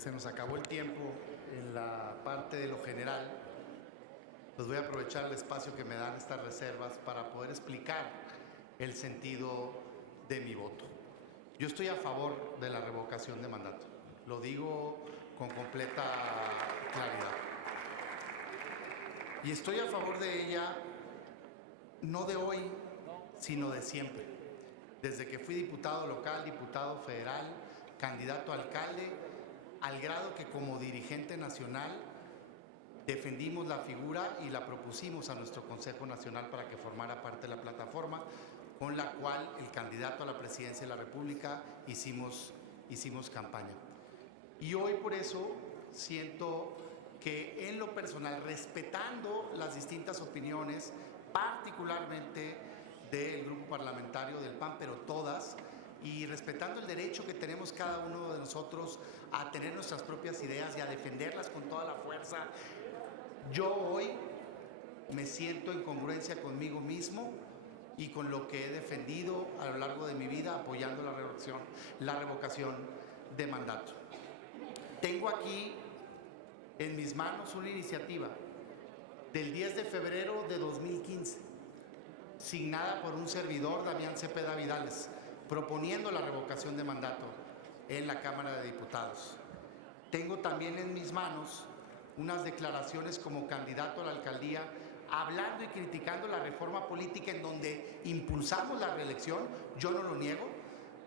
se nos acabó el tiempo en la parte de lo general, pues voy a aprovechar el espacio que me dan estas reservas para poder explicar el sentido de mi voto. Yo estoy a favor de la revocación de mandato. Lo digo con completa claridad. Y estoy a favor de ella no de hoy, sino de siempre. Desde que fui diputado local, diputado federal, candidato a alcalde, al grado que como dirigente nacional defendimos la figura y la propusimos a nuestro Consejo Nacional para que formara parte de la plataforma con la cual el candidato a la presidencia de la República hicimos campaña. Y hoy por eso siento que en lo personal, respetando las distintas opiniones, particularmente del grupo parlamentario del PAN, pero todas, y respetando el derecho que tenemos cada uno de nosotros a tener nuestras propias ideas y a defenderlas con toda la fuerza, yo hoy me siento en congruencia conmigo mismo y con lo que he defendido a lo largo de mi vida apoyando la revocación de mandato. Tengo aquí en mis manos una iniciativa del 10 de febrero de 2015, signada por un servidor, Damián Cepeda Vidales, proponiendo la revocación de mandato en la Cámara de Diputados. Tengo también en mis manos unas declaraciones como candidato a la alcaldía, hablando y criticando la reforma política en donde impulsamos la reelección, yo no lo niego,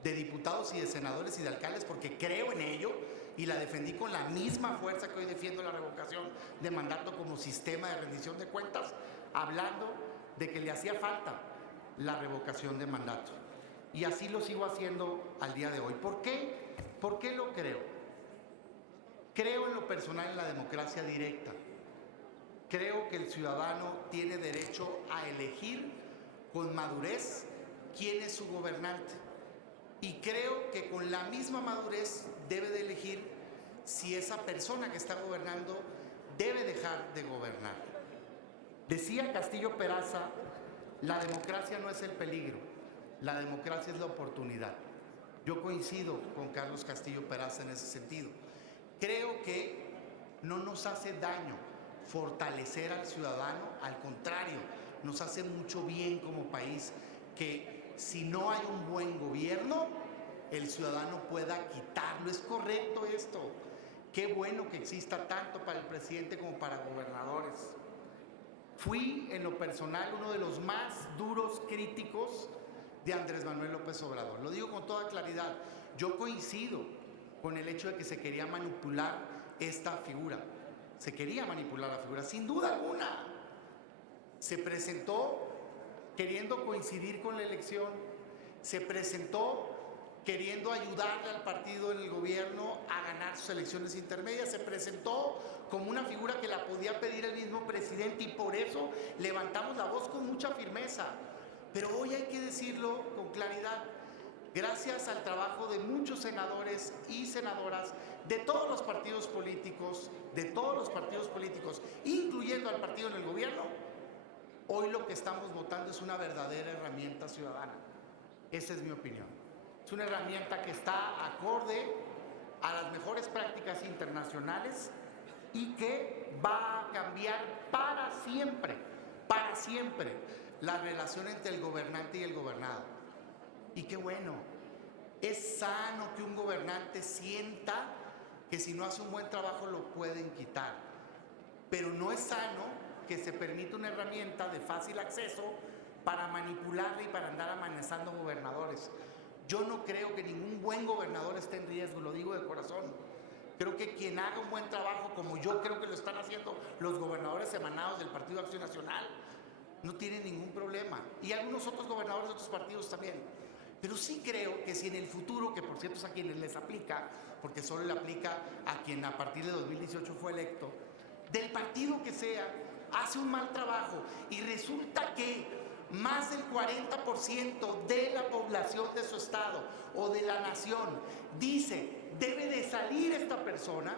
de diputados y de senadores y de alcaldes porque creo en ello y la defendí con la misma fuerza que hoy defiendo la revocación de mandato como sistema de rendición de cuentas, hablando de que le hacía falta la revocación de mandato. Y así lo sigo haciendo al día de hoy. ¿Por qué? ¿Por qué lo creo? Creo en lo personal en la democracia directa. Creo que el ciudadano tiene derecho a elegir con madurez quién es su gobernante. Y creo que con la misma madurez debe de elegir si esa persona que está gobernando debe dejar de gobernar. Decía Castillo Peraza, la democracia no es el peligro, la democracia es la oportunidad. Yo coincido con Carlos Castillo Peraza en ese sentido. Creo que no nos hace daño fortalecer al ciudadano, al contrario, nos hace mucho bien como país que si no hay un buen gobierno, el ciudadano pueda quitarlo. Es correcto esto. Qué bueno que exista tanto para el presidente como para gobernadores. Fui en lo personal uno de los más duros críticos de Andrés Manuel López Obrador. Lo digo con toda claridad. Yo coincido con el hecho de que se quería manipular esta figura. Se quería manipular la figura, sin duda alguna. Se presentó queriendo coincidir con la elección, se presentó queriendo ayudarle al partido en el gobierno a ganar sus elecciones intermedias, se presentó como una figura que la podía pedir el mismo presidente y por eso levantamos la voz con mucha firmeza. Pero hoy hay que decirlo con claridad, gracias al trabajo de muchos senadores y senadoras de todos los partidos políticos, incluyendo al partido en el gobierno, hoy lo que estamos votando es una verdadera herramienta ciudadana. Esa es mi opinión. Es una herramienta que está acorde a las mejores prácticas internacionales y que va a cambiar para siempre, la relación entre el gobernante y el gobernado. Y qué bueno, es sano que un gobernante sienta que si no hace un buen trabajo lo pueden quitar, pero no es sano que se permita una herramienta de fácil acceso para manipularla y para andar amenazando gobernadores. Yo no creo que ningún buen gobernador esté en riesgo, lo digo de corazón. Creo que quien haga un buen trabajo, como yo creo que lo están haciendo los gobernadores emanados del Partido Acción Nacional, no tiene ningún problema. Y algunos otros gobernadores de otros partidos también. Pero sí creo que si en el futuro, que por cierto es a quienes les aplica, porque solo le aplica a quien a partir de 2018 fue electo, del partido que sea, hace un mal trabajo y resulta que más del 40% de la población de su estado o de la nación dice debe de salir esta persona,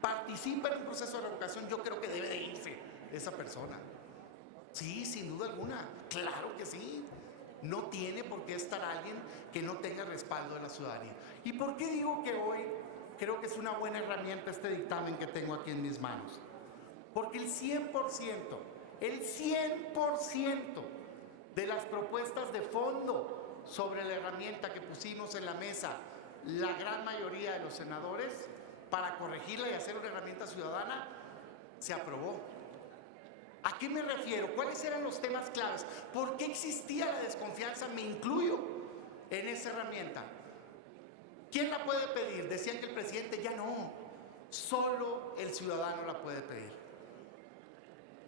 participa en un proceso de revocación, yo creo que debe de irse esa persona. Sí, sin duda alguna, claro que sí. No tiene por qué estar alguien que no tenga respaldo de la ciudadanía. ¿Y por qué digo que hoy creo que es una buena herramienta este dictamen que tengo aquí en mis manos. Porque el 100% de las propuestas de fondo sobre la herramienta que pusimos en la mesa, la gran mayoría de los senadores, para corregirla y hacer una herramienta ciudadana, se aprobó. ¿A qué me refiero? ¿Cuáles eran los temas claves? ¿Por qué existía la desconfianza? Me incluyo en esa herramienta. ¿Quién la puede pedir? Decían que el presidente, ya no. Solo el ciudadano la puede pedir.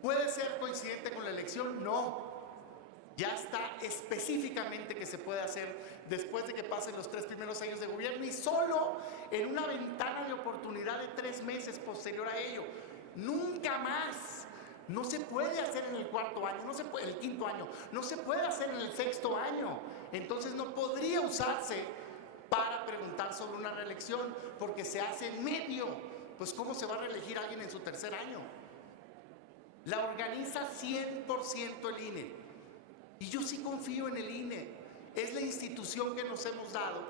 ¿Puede ser coincidente con la elección? No. Ya está específicamente que se puede hacer después de que pasen los 3 primeros años de gobierno y solo en una ventana de oportunidad de 3 meses posterior a ello. Nunca más. No se puede hacer en el 4º año, no se puede, el 5º año, no se puede hacer en el 6º año. Entonces no podría usarse para preguntar sobre una reelección, porque se hace en medio. Pues ¿cómo se va a reelegir alguien en su 3er año? La organiza 100% el INE. Y yo sí confío en el INE. Es la institución que nos hemos dado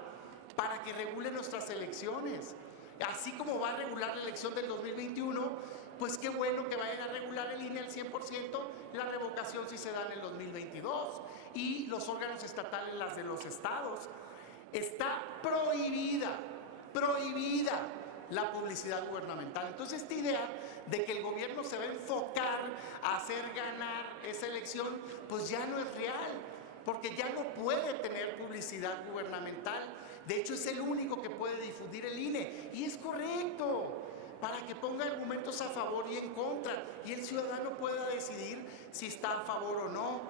para que regule nuestras elecciones. Así como va a regular la elección del 2021, pues qué bueno que vayan a regular el INE al 100%, la revocación si se da en el 2022 y los órganos estatales, las de los estados. Está prohibida la publicidad gubernamental. Entonces esta idea de que el gobierno se va a enfocar a hacer ganar esa elección, pues ya no es real, porque ya no puede tener publicidad gubernamental. De hecho es el único que puede difundir el INE, y es correcto, para que ponga argumentos a favor y en contra, y el ciudadano pueda decidir si está a favor o no.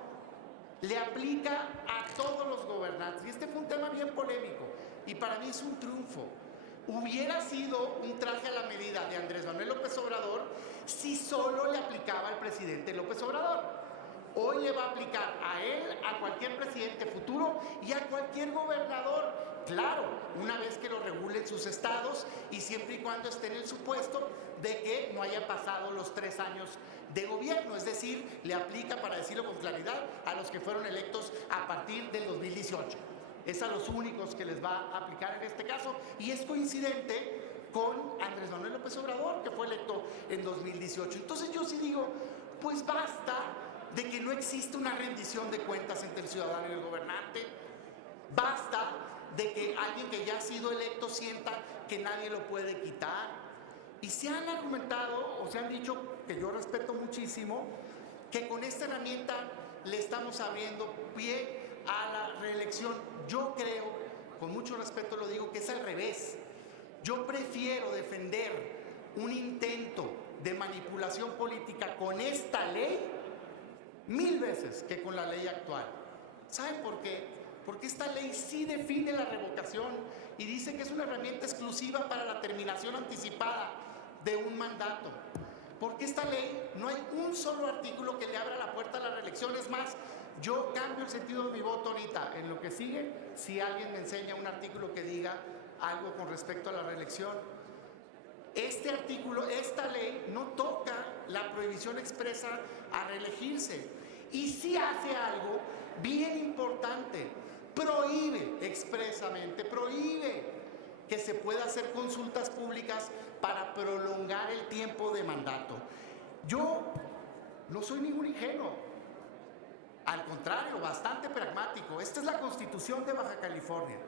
Le aplica a todos los gobernantes, y este fue un tema bien polémico, y para mí es un triunfo. Hubiera sido un traje a la medida de Andrés Manuel López Obrador si solo le aplicaba al presidente López Obrador. Hoy le va a aplicar a él, a cualquier presidente futuro y a cualquier gobernador. Claro, una vez que lo regulen sus estados y siempre y cuando esté en el supuesto de que no haya pasado los 3 años de gobierno. Es decir, le aplica, para decirlo con claridad, a los que fueron electos a partir del 2018. Es a los únicos que les va a aplicar en este caso, y es coincidente con Andrés Manuel López Obrador, que fue electo en 2018. Entonces yo sí digo, pues basta de que no existe una rendición de cuentas entre el ciudadano y el gobernante. Basta de que alguien que ya ha sido electo sienta que nadie lo puede quitar. Y se han argumentado, o se han dicho, que yo respeto muchísimo, que con esta herramienta le estamos abriendo pie a la reelección. Yo creo, con mucho respeto lo digo, que es al revés. Yo prefiero defender un intento de manipulación política con esta ley 1000 veces que con la ley actual. ¿Saben por qué? Porque esta ley sí define la revocación y dice que es una herramienta exclusiva para la terminación anticipada de un mandato. Porque esta ley no hay un solo artículo que le abra la puerta a la reelección. Es más, yo cambio el sentido de mi voto ahorita en lo que sigue si alguien me enseña un artículo que diga algo con respecto a la reelección. Este artículo, esta ley, no toca la prohibición expresa a reelegirse, y sí hace algo bien importante: prohíbe expresamente, prohíbe que se pueda hacer consultas públicas para prolongar el tiempo de mandato. Yo no soy ningún ingenuo, al contrario, bastante pragmático. Esta es la Constitución de Baja California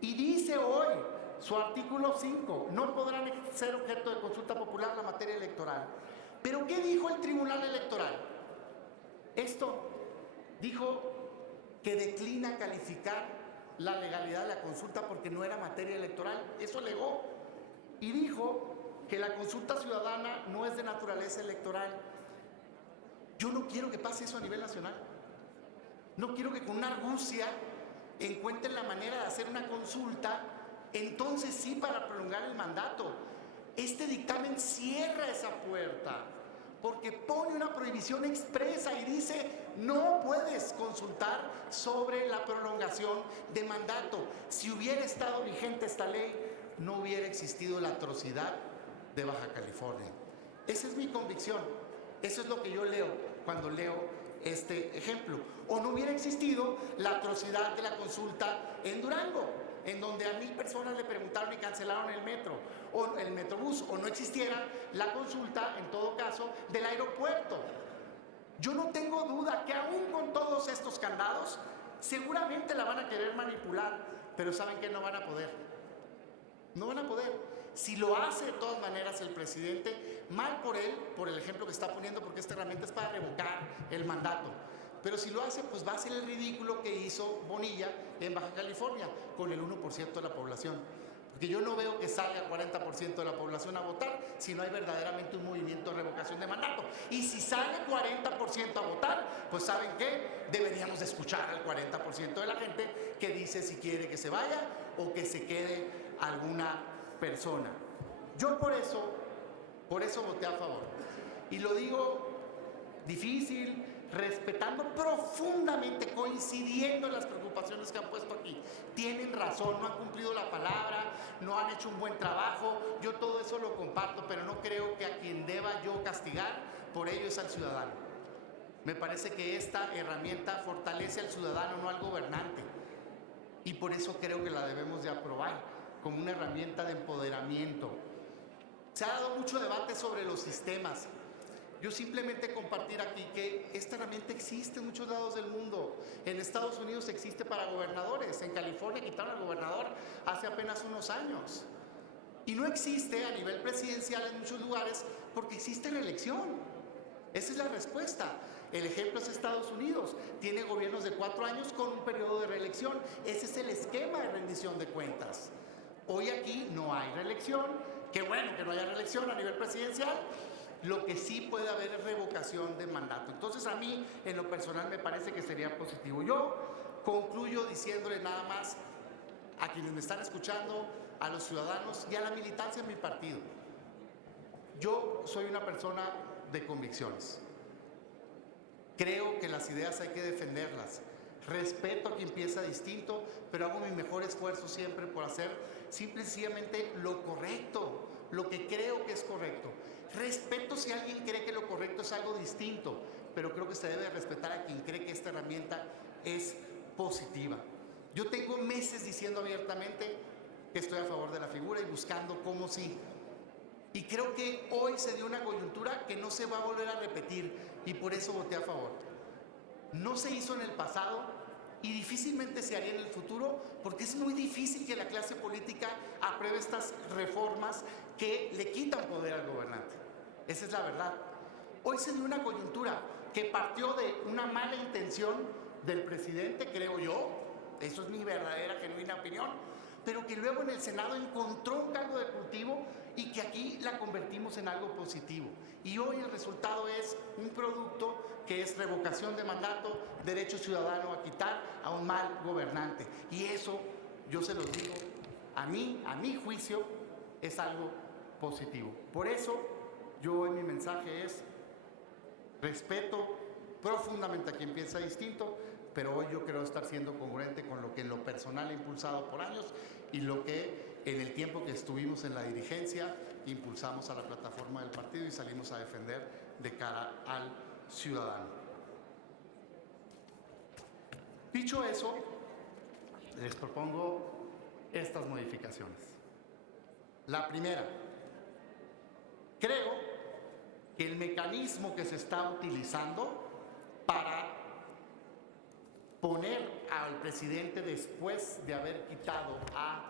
y dice hoy, su artículo 5, no podrán ser objeto de consulta popular la materia electoral. ¿Pero qué dijo el Tribunal Electoral? Esto dijo que declina calificar la legalidad de la consulta porque no era materia electoral. Eso alegó. Y dijo que la consulta ciudadana no es de naturaleza electoral. Yo no quiero que pase eso a nivel nacional. No quiero que con una argucia encuentren la manera de hacer una consulta, entonces sí, para prolongar el mandato. Este dictamen cierra esa puerta porque pone una prohibición expresa y dice: no puedes consultar sobre la prolongación de mandato. Si hubiera estado vigente esta ley, no hubiera existido la atrocidad de Baja California. Esa es mi convicción. Eso es lo que yo leo cuando leo este ejemplo. O no hubiera existido la atrocidad de la consulta en Durango. en donde a 1000 personas le preguntaron y cancelaron el metro o el metrobús, o no existiera la consulta, en todo caso, del aeropuerto. Yo no tengo duda que aún con todos estos candados, seguramente la van a querer manipular, pero saben que no van a poder. No van a poder. Si lo hace de todas maneras el presidente, mal por él, por el ejemplo que está poniendo, porque esta herramienta es para revocar el mandato. Pero si lo hace, pues va a ser el ridículo que hizo Bonilla en Baja California, con el 1% de la población. Porque yo no veo que salga 40% de la población a votar si no hay verdaderamente un movimiento de revocación de mandato. Y si sale 40% a votar, pues ¿saben qué? Deberíamos de escuchar al 40% de la gente que dice si quiere que se vaya o que se quede alguna persona. Yo por eso voté a favor. Y lo digo difícil, respetando profundamente, coincidiendo en las preocupaciones que han puesto aquí. Tienen razón, no han cumplido la palabra, no han hecho un buen trabajo. Yo todo eso lo comparto, pero no creo que a quien deba yo castigar por ello es al ciudadano. Me parece que esta herramienta fortalece al ciudadano, no al gobernante. Y por eso creo que la debemos de aprobar como una herramienta de empoderamiento. Se ha dado mucho debate sobre los sistemas. Yo simplemente compartir aquí que esta herramienta existe en muchos lados del mundo. En Estados Unidos existe para gobernadores. En California quitaron al gobernador hace apenas unos años. Y no existe a nivel presidencial en muchos lugares porque existe reelección. Esa es la respuesta. El ejemplo es Estados Unidos. Tiene gobiernos de 4 años con un periodo de reelección. Ese es el esquema de rendición de cuentas. Hoy aquí no hay reelección. Qué bueno que no haya reelección a nivel presidencial. Lo que sí puede haber es revocación de mandato. Entonces a mí, en lo personal, me parece que sería positivo. Yo concluyo diciéndole nada más a quienes me están escuchando, a los ciudadanos y a la militancia en mi partido. Yo soy una persona de convicciones. Creo que las ideas hay que defenderlas. Respeto a quien piensa distinto, pero hago mi mejor esfuerzo siempre por hacer simple y sencillamente lo correcto, lo que creo que es correcto. Respeto si alguien cree que lo correcto es algo distinto, pero creo que se debe respetar a quien cree que esta herramienta es positiva. Yo tengo meses diciendo abiertamente que estoy a favor de la figura y buscando cómo sí. Y creo que hoy se dio una coyuntura que no se va a volver a repetir y por eso voté a favor. No se hizo en el pasado y difícilmente se haría en el futuro porque es muy difícil que la clase política apruebe estas reformas que le quitan poder al gobernante. Esa es la verdad. Hoy se dio una coyuntura que partió de una mala intención del presidente, creo yo, eso es mi verdadera, genuina opinión, pero que luego en el Senado encontró un caldo de cultivo y que aquí la convertimos en algo positivo. Y hoy el resultado es un producto que es revocación de mandato, derecho ciudadano a quitar a un mal gobernante. Y eso, yo se los digo, a mi juicio, es algo positivo. Por eso, yo hoy mi mensaje es respeto profundamente a quien piensa distinto, pero hoy yo creo estar siendo congruente con lo que en lo personal he impulsado por años y lo que en el tiempo que estuvimos en la dirigencia impulsamos a la plataforma del partido y salimos a defender de cara al ciudadano. Dicho eso, les propongo estas modificaciones. La primera, creo que el mecanismo que se está utilizando para poner al presidente después de haber quitado a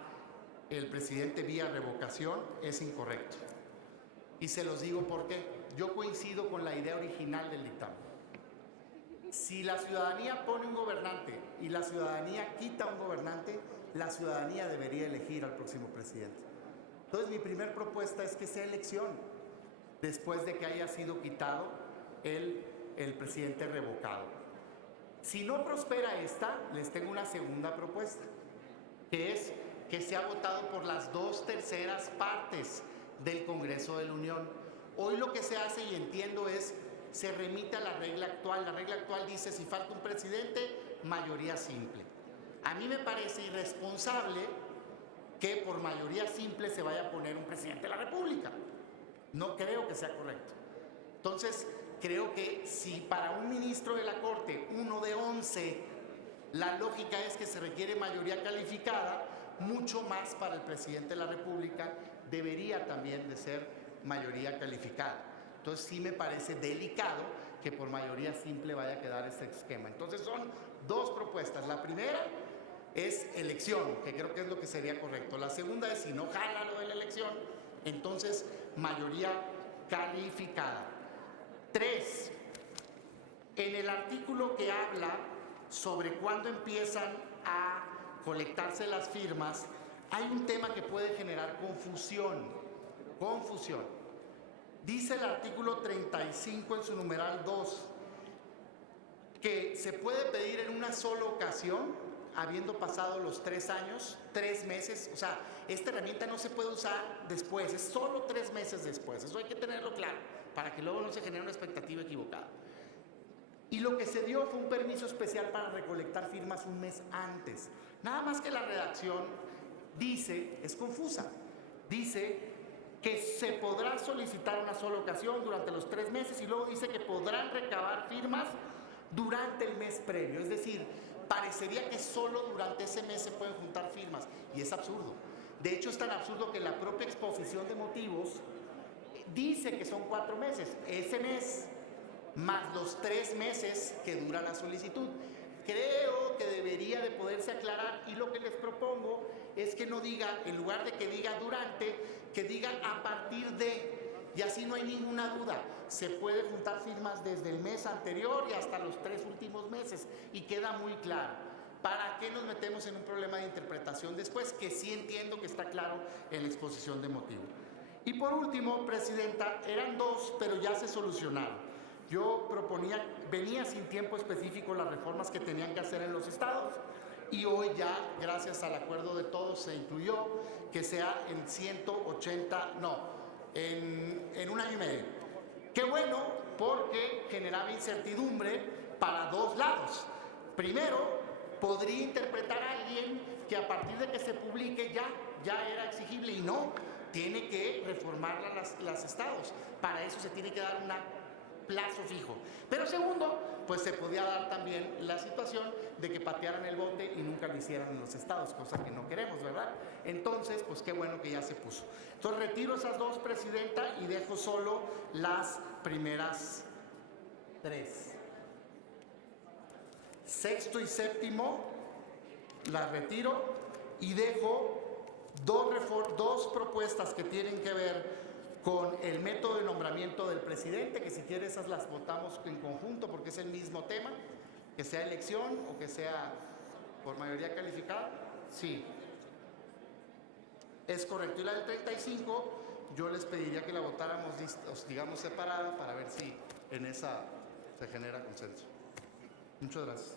el presidente vía revocación es incorrecto. Y se los digo por qué. Yo coincido con la idea original del dictamen. Si la ciudadanía pone un gobernante y la ciudadanía quita un gobernante, la ciudadanía debería elegir al próximo presidente. Entonces mi primera propuesta es que sea elección después de que haya sido quitado el presidente revocado. Si no prospera esta, les tengo una segunda propuesta, que es que sea votado por las 2/3 partes del Congreso de la Unión. Hoy lo que se hace, y entiendo, es se remite a la regla actual. La regla actual dice, si falta un presidente, mayoría simple. A mí me parece irresponsable que por mayoría simple se vaya a poner un presidente de la República. No creo que sea correcto. Entonces, creo que si para un ministro de la Corte, 1 de 11, la lógica es que se requiere mayoría calificada, mucho más para el presidente de la República, debería también de ser mayoría calificada. Entonces sí me parece delicado que por mayoría simple vaya a quedar este esquema. Entonces son dos propuestas. La primera es elección, que creo que es lo que sería correcto. La segunda es, si no jala lo de la elección, entonces mayoría calificada. 3. En el artículo que habla sobre cuándo empiezan a colectarse las firmas, hay un tema que puede generar confusión. Dice el artículo 35 en su numeral 2 que se puede pedir en una sola ocasión, habiendo pasado los 3 años, 3 meses. O sea, esta herramienta no se puede usar después, es solo 3 meses después. Eso hay que tenerlo claro, para que luego no se genere una expectativa equivocada. Y lo que se dio fue un permiso especial para recolectar firmas un mes antes. Nada más que la redacción dice, es confusa, dice que se podrá solicitar una sola ocasión durante los 3 meses y luego dice que podrán recabar firmas durante el mes previo. Es decir, parecería que solo durante ese mes se pueden juntar firmas y es absurdo. De hecho, es tan absurdo que la propia exposición de motivos dice que son 4 meses, ese mes más los 3 meses que dura la solicitud. Creo que debería de poderse aclarar, y lo que les propongo es que no diga, en lugar de que diga durante, que diga a partir de, y así no hay ninguna duda. Se puede juntar firmas desde el mes anterior y hasta los 3 últimos meses, y queda muy claro. ¿Para qué nos metemos en un problema de interpretación después? Que sí entiendo que está claro en la exposición de motivo. Y por último, Presidenta, eran 2, pero ya se solucionaron. Yo venía sin tiempo específico las reformas que tenían que hacer en los estados, y hoy ya, gracias al acuerdo de todos, se incluyó que sea en 180, en 1 año y medio. Qué bueno, porque generaba incertidumbre para 2 lados. Primero, podría interpretar a alguien que a partir de que se publique ya era exigible, y no, tiene que reformarla las estados. Para eso se tiene que dar un plazo fijo. Pero segundo, pues se podía dar también la situación de que patearan el bote y nunca lo hicieran en los estados, cosa que no queremos, ¿verdad? Entonces, pues qué bueno que ya se puso. Entonces retiro esas 2, Presidenta, y dejo solo las primeras 3. 6º y 7º las retiro y dejo 2 propuestas que tienen que ver con el método de nombramiento del presidente, que si quieres esas las votamos en conjunto porque es el mismo tema, que sea elección o que sea por mayoría calificada. Sí, es correcto. Y la del 35, yo les pediría que la votáramos, digamos, separada, para ver si en esa se genera consenso. Muchas gracias.